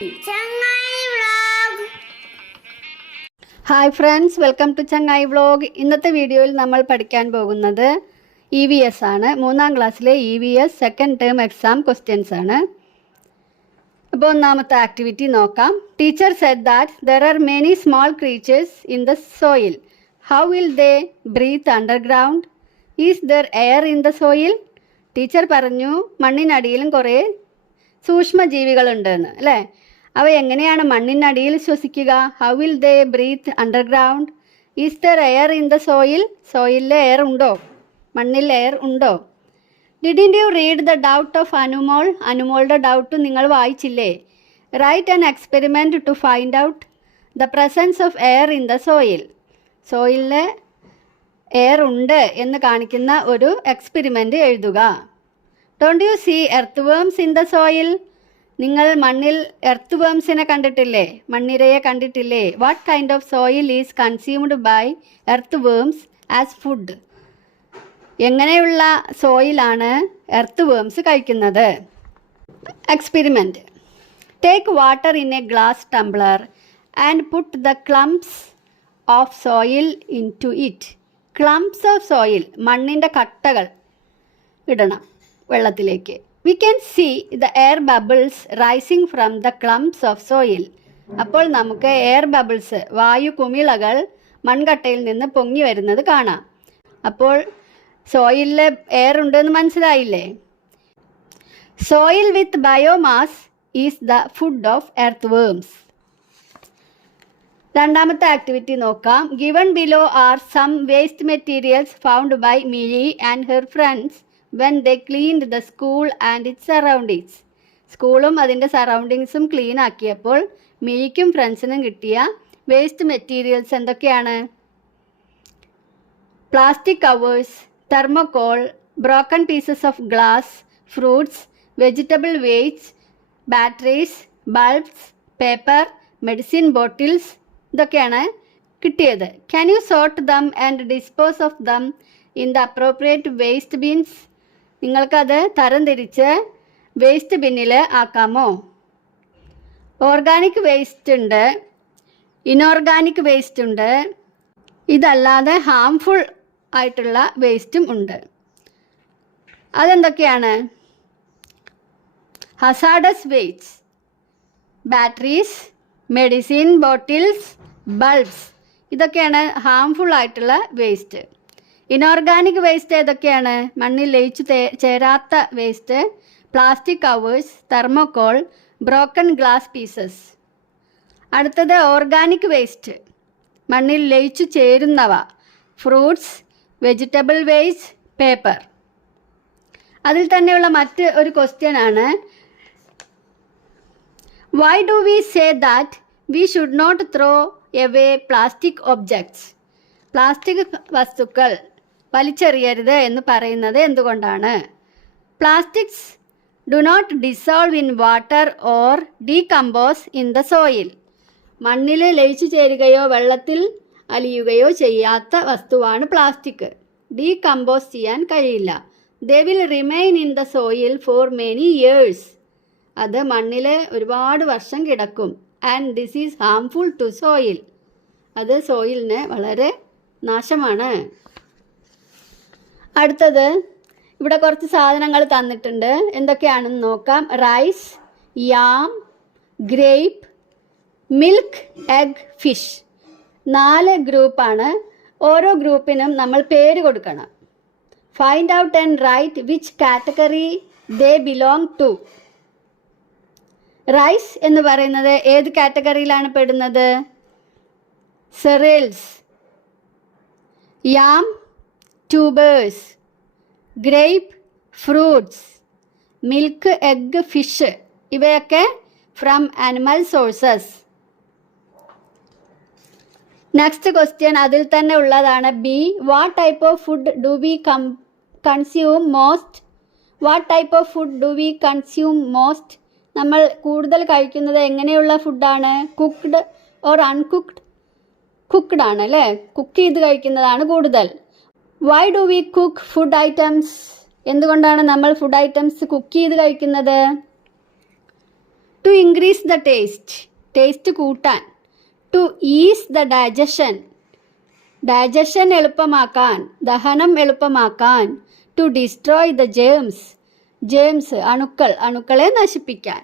ചങ്ങായി vlog. Hi friends, welcome to Changayi vlog. ഇന്നത്തെ വീഡിയോയിൽ നമ്മൾ പഠിക്കാൻ പോകുന്നത് EVS ആണ്. 3ാം ക്ലാസ്സിലെ EVS second term exam questions ആണ്. അപ്പോൾ ഒന്നാമത്തെ ആക്ടിവിറ്റി നോക്കാം. Teacher said that there are many small creatures in the soil. How will they breathe underground? Is there air in the soil? Teacher പറഞ്ഞു മണ്ണിനടിയിലും കുറേ സൂക്ഷ്മജീവികളുണ്ടെന്ന്, അല്ലേ? അവ എങ്ങനെയാണ് മണ്ണിനടിയിൽ ശ്വസിക്കുക? How will they breathe underground? Is there air in the soil? സോയിലിൽ എയർ ഉണ്ടോ? മണ്ണിൽ എയർ ഉണ്ടോ? Didn't you read the doubt of Anumol? അനുമോളുടെ ഡൗട്ട് നിങ്ങൾ വായിച്ചില്ലേ? Right an experiment to find out the presence of air in the soil. സോയിലിൽ air ഉണ്ട് എന്ന് കാണിക്കുന്ന ഒരു എക്സ്പെരിമെൻ്റ് എഴുതുക. Don't you see earthworms in the soil? നിങ്ങൾ മണ്ണിൽ എർത്ത് വേംസിനെ കണ്ടിട്ടില്ലേ? മണ്ണിരയെ കണ്ടിട്ടില്ലേ? What kind of soil is consumed by earthworms as food? എങ്ങനെയുള്ള സോയിലാണ് എർത്ത് വേംസ് കഴിക്കുന്നത്? Experiment. Take water in a glass tumbler and put the clumps of soil in to it. ക്ലംപ്സ് of soil, മണ്ണിൻ്റെ കട്ടകൾ ഇടണം വെള്ളത്തിലേക്ക്. We can see the air bubbles rising from the clumps of soil. അപ്പോൾ നമുക്ക് air bubbles, വായു കുമിളകൾ മൺകട്ടയിൽ നിന്ന് പൊങ്ങി വരുന്നത് കാണാം. അപ്പോൾ സോയിലിൽ എയർ ഉണ്ടെന്ന് മനസ്സിലായില്ലേ? Soil with biomass is the food of earthworms. രണ്ടാമത്തെ ആക്ടിവിറ്റി നോക്കാം. Given below are some waste materials found by Mizhi and her friends when they cleaned the school and its surroundings. സ്കൂളും അതിൻ്റെ സറൗണ്ടിങ്സും ക്ലീൻ ആക്കിയപ്പോൾ മിഴിക്കും ഫ്രണ്ട്സിനും കിട്ടിയ waste materials എന്തൊക്കെയാണ്? Plastic covers, thermocol, broken pieces of glass, fruits, vegetable waste, batteries, bulbs, paper, medicine bottles, ഇതൊക്കെയാണ് കിട്ടിയത്. Can you sort them and dispose of them in the appropriate waste bins? നിങ്ങൾക്കത് തരംതിരിച്ച് waste ബിന്നിൽ ആക്കാമോ? Organic waste ഉണ്ട്, inorganic waste ഉണ്ട്, ഇതല്ലാതെ harmful ആയിട്ടുള്ള വേസ്റ്റും ഉണ്ട്. അതെന്തൊക്കെയാണ്? Hazardous waste, batteries, medicine bottles, bulbs, ഇതൊക്കെയാണ് ഹാംഫുൾ ആയിട്ടുള്ള വേസ്റ്റ്. ഇനോർഗാനിക് വേസ്റ്റ് ഏതൊക്കെയാണ്? മണ്ണിൽ ലയിച്ചു ചേരാത്ത waste, plastic covers, thermocol, broken glass pieces. അടുത്തത് ഓർഗാനിക് വേസ്റ്റ്, മണ്ണിൽ ലയിച്ചു ചേരുന്നവ, ഫ്രൂട്ട്സ്, വെജിറ്റബിൾ വേസ്റ്റ്, പേപ്പർ. അതിൽ തന്നെയുള്ള മറ്റ് ഒരു ക്വസ്റ്റ്യൻ ആണ്, why do we say that we should not throw away plastic objects? പ്ലാസ്റ്റിക് വസ്തുക്കൾ വലിച്ചെറിയരുത് എന്ന് പറയുന്നത് എന്തുകൊണ്ടാണ്? Plastics do not dissolve in water or decompose in the soil. മണ്ണിൽ ലയിച്ചു ചേരുകയോ വെള്ളത്തിൽ അലിയുകയോ ചെയ്യാത്ത വസ്തുവാണ് പ്ലാസ്റ്റിക്. ഡീകമ്പോസ് ചെയ്യാൻ കഴിയില്ല. They will remain in the soil for many years. അത് മണ്ണിൽ ഒരുപാട് വർഷം കിടക്കും. And this is harmful to soil. അത് സോയിലിന് വളരെ നാശമാണ്. അടുത്തത്, ഇവിടെ കുറച്ച് സാധനങ്ങൾ തന്നിട്ടുണ്ട്. എന്തൊക്കെയാണെന്ന് നോക്കാം. Rice, yam, grape, milk, egg, fish. 4 ഗ്രൂപ്പാണ്. ഓരോ ഗ്രൂപ്പിനും നമ്മൾ പേര് കൊടുക്കണം. Find out and write which category they belong to. Rice എന്ന് പറയുന്നത് ഏത് കാറ്റഗറിയിലാണ് പെടുന്നത്? Cereals. Yam, tubers. Grape, fruits. Milk, egg, fish, ഇവയൊക്കെ from animal sources. Next question അതിൽ തന്നെ ഉള്ളതാണ്. B, what type of food do we consume most? What type of food do we consume most? നമ്മൾ കൂടുതൽ കഴിക്കുന്നത് എങ്ങനെയുള്ള ഫുഡാണ്? Cooked or uncooked? കുക്ക്ഡ് ആണ്, അല്ലേ? കുക്ക് ചെയ്ത് കഴിക്കുന്നതാണ് കൂടുതൽ. Y do V cook food items? എന്തുകൊണ്ടാണ് നമ്മൾ ഫുഡ് ഐറ്റംസ് കുക്ക് ചെയ്ത് കഴിക്കുന്നത്? ടു ഇൻക്രീസ് ദ ടേസ്റ്റ് കൂട്ടാൻ. ടു ഈസ് ദ ഡൈജഷൻ എളുപ്പമാക്കാൻ, ദഹനം എളുപ്പമാക്കാൻ. ടു ഡിസ്ട്രോയ് ദ ജേംസ് അണുക്കളെ നശിപ്പിക്കാൻ.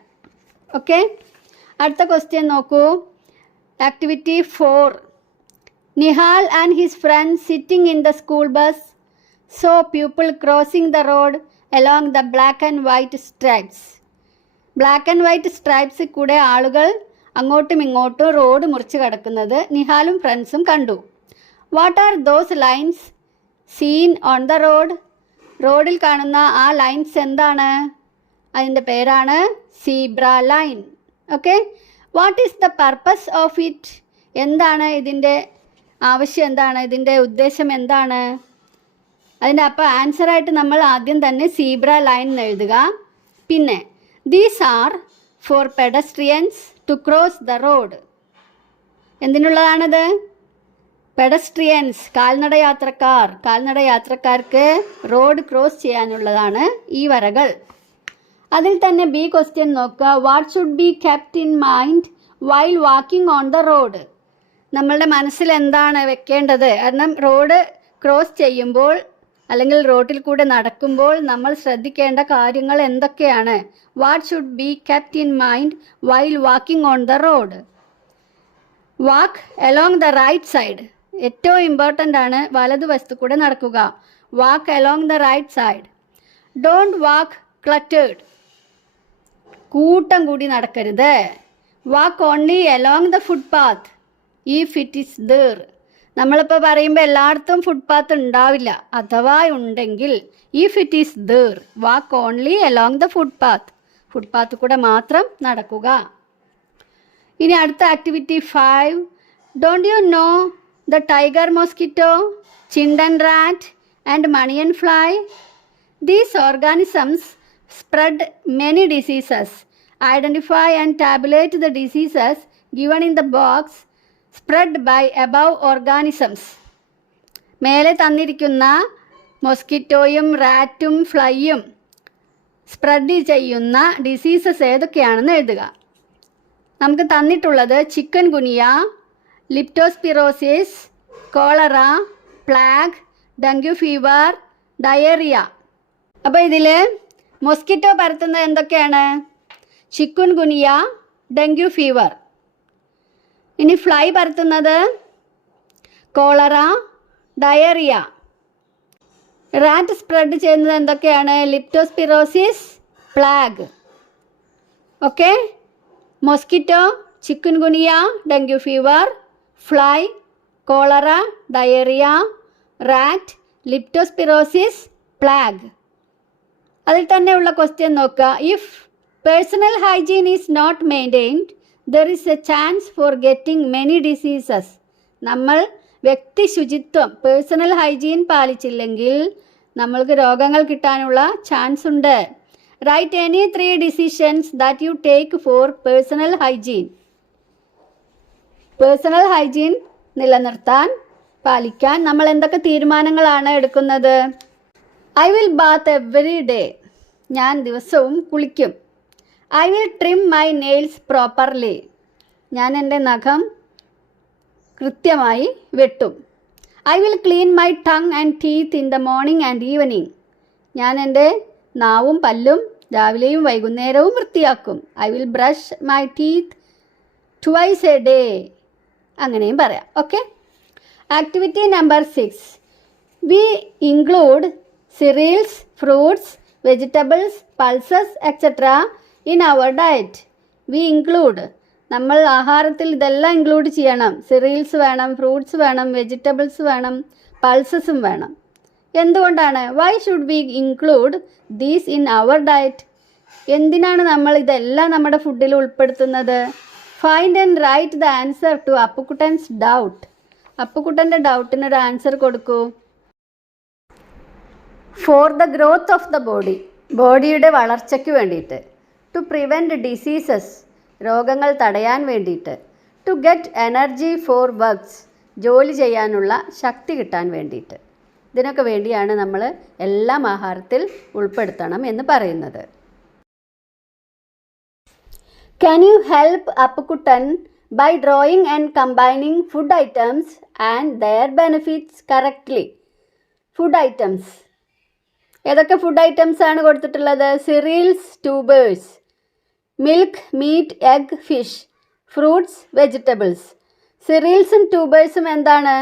ഓക്കെ, അടുത്ത ക്വസ്റ്റ്യൻ നോക്കൂ. Activity 4. Nihal and his friends sitting in the school bus saw people crossing the road along the black and white stripes. Black and white സ്ട്രൈപ്സിൽ കൂടെ ആളുകൾ അങ്ങോട്ടും ഇങ്ങോട്ടും റോഡ് മുറിച്ച് കടക്കുന്നത് നിഹാലും ഫ്രണ്ട്സും കണ്ടു. What are those lines seen on the റോഡിൽ കാണുന്ന ആ ലൈൻസ് എന്താണ്? അതിൻ്റെ പേരാണ് zebra line. Okay, what is the purpose of it? എന്താണ് ഇതിൻ്റെ ആവശ്യം, എന്താണ് ഇതിൻ്റെ ഉദ്ദേശം, എന്താണ്? അതിൻ്റെ അപ്പോൾ ആൻസറായിട്ട് നമ്മൾ ആദ്യം തന്നെ സീബ്ര ലൈൻ എന്ന് എഴുതുക. പിന്നെ these are for pedestrians to cross the road. എന്തിനുള്ളതാണത്? പെഡസ്ട്രിയൻസ്, കാൽനടയാത്രക്കാർക്ക് റോഡ് ക്രോസ് ചെയ്യാനുള്ളതാണ് ഈ വരകൾ. അതിൽ തന്നെ ബി ക്വസ്റ്റ്യൻ നോക്കുക. What should be kept in mind while walking on the road? നമ്മളുടെ മനസ്സിൽ എന്താണ് വെക്കേണ്ടത്? കാരണം റോഡ് ക്രോസ് ചെയ്യുമ്പോൾ അല്ലെങ്കിൽ റോഡിൽ കൂടെ നടക്കുമ്പോൾ നമ്മൾ ശ്രദ്ധിക്കേണ്ട കാര്യങ്ങൾ എന്തൊക്കെയാണ്? What should be kept in mind while walking on the road? Walk along the right side. ഏറ്റവും ഇമ്പോർട്ടൻ്റ് ആണ്, വലതുവശത്തു കൂടെ നടക്കുക. Walk along the right side. Don't walk cluttered. കൂട്ടം കൂടി നടക്കരുത്. Walk only along the footpath if it is there. നമ്മളിപ്പോൾ പറയുമ്പോൾ എല്ലായിടത്തും ഫുട്പാത്ത് ഉണ്ടാവില്ല, അഥവാ ഉണ്ടെങ്കിൽ if it is there walk only along the footpath കൂടെ മാത്രം നടക്കുക. ഇനി അടുത്ത activity 5. Don't you know the tiger mosquito, ചിണ്ടൻ റാറ്റ് ആൻഡ് മണിയൻ fly? These organisms spread many diseases. Identify and tabulate the diseases given in the box spread by above organisms. മേലെ തന്നിരിക്കുന്ന മൊസ്കിറ്റോയും റാറ്റും ഫ്ലൈയും spread ചെയ്യുന്ന ഡിസീസസ് ഏതൊക്കെയാണെന്ന് എഴുതുക. നമുക്ക് തന്നിട്ടുള്ളത് chikungunya, leptospirosis, cholera, plague, dengue fever, diarrhoea. അപ്പോൾ ഇതിൽ മൊസ്കിറ്റോ പരത്തുന്നത് എന്തൊക്കെയാണ്? Chikungunya, dengue fever. ഇനി ഫ്ലൈ പരത്തുന്നത് കോളറ, ഡയറിയ. റാറ്റ് സ്പ്രെഡ് ചെയ്യുന്നത് എന്തൊക്കെയാണ്? Leptospirosis, plague. Okay, mosquito, chikungunya, dengue fever. Fly, cholera, diarrhoea. Rat, leptospirosis, plague. അതിൽ തന്നെയുള്ള ക്വസ്റ്റ്യൻ നോക്കുക. If personal hygiene is not maintained there is a chance for getting many diseases. നമ്മൾ വ്യക്തി ശുചിത്വം, personal hygiene പാലിച്ചില്ലെങ്കിൽ നമ്മൾക്ക് രോഗങ്ങൾ കിട്ടാനുള്ള chance ഉണ്ട്. Write any 3 decisions that you take for personal hygiene. Personal hygiene നിലനിർത്താൻ, പാലിക്കാൻ നമ്മൾ എന്തൊക്കെ തീരുമാനങ്ങളാണ് എടുക്കുന്നത്? I will bath every day. ഞാൻ ദിവസവും കുളിക്കും. I will trim my nails properly. ഞാൻ എൻ്റെ നഖം കൃത്യമായി വെട്ടും. I will clean my tongue and teeth in the morning and evening. ഞാൻ എൻ്റെ നാവും പല്ലും രാവിലെയും വൈകുന്നേരവും വൃത്തിയാക്കും. I will brush my teeth twice a day. അങ്ങനെയും പറയാം. Okay, activity number 6. We include cereals, fruits, vegetables, pulses, etc. in our diet. We include. നമ്മൾ ആഹാരത്തിൽ ഇതെല്ലാം ഇൻക്ലൂഡ് ചെയ്യണം. സിറിയൽസ് വേണം, ഫ്രൂട്ട്സ് വേണം, വെജിറ്റബിൾസ് വേണം, പൾസസും വേണം. എന്തുകൊണ്ടാണ്? Why should we include these in our diet? എന്തിനാണ് നമ്മൾ ഇതെല്ലാം നമ്മുടെ ഫുഡിൽ ഉൾപ്പെടുത്തുന്നത്? Find and write the answer to Appukuttan's doubt. അപ്പുക്കുട്ടൻ്റെ ഡൗട്ടിനൊരു ആൻസർ കൊടുക്കൂ. For the growth of the body. ബോഡിയുടെ വളർച്ചയ്ക്ക് വേണ്ടിയിട്ട്. To prevent diseases. രോഗങ്ങൾ തടയാൻ വേണ്ടിയിട്ട്. To get energy for works. ജോലി ചെയ്യാനുള്ള ശക്തി കിട്ടാൻ വേണ്ടിയിട്ട്. ഇതിനൊക്കെ വേണ്ടിയാണ് നമ്മൾ എല്ലാം ആഹാരത്തിൽ ഉൾപ്പെടുത്തണം എന്ന് പറയുന്നത്. Can you help Appukuttan by drawing and combining food items and their benefits correctly? Food items. ഏതൊക്കെ ഫുഡ് ഐറ്റംസ് ആണ് കൊടുത്തിട്ടുള്ളത്? Cereals, tubers, milk, meat, egg, fish, fruits, vegetables. സിറിയൽസും ട്യൂബേഴ്സും എന്താണ്?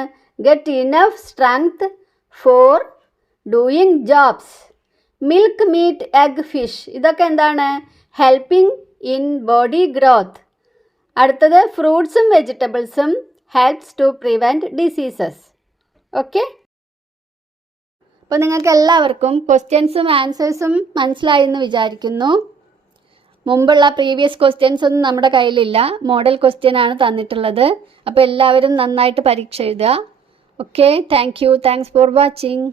Get enough strength for doing jobs. Milk, meat, egg, fish ഇതൊക്കെ എന്താണ്? Helping in body growth. അടുത്തത് ഫ്രൂട്ട്സും വെജിറ്റബിൾസും helps to prevent diseases. Okay, അപ്പോൾ നിങ്ങൾക്ക് എല്ലാവർക്കും ക്വസ്റ്റ്യൻസും ആൻസേഴ്സും മനസ്സിലായി എന്ന് വിചാരിക്കുന്നു. മുമ്പുള്ള പ്രീവിയസ് ക്വസ്റ്റ്യൻസ് ഒന്നും നമ്മുടെ കയ്യിലില്ല, മോഡൽ ക്വസ്റ്റ്യൻ ആണ് തന്നിട്ടുള്ളത്. അപ്പോൾ എല്ലാവരും നന്നായിട്ട് പരീക്ഷ എഴുതുക. Okay, thank you. Thanks for watching.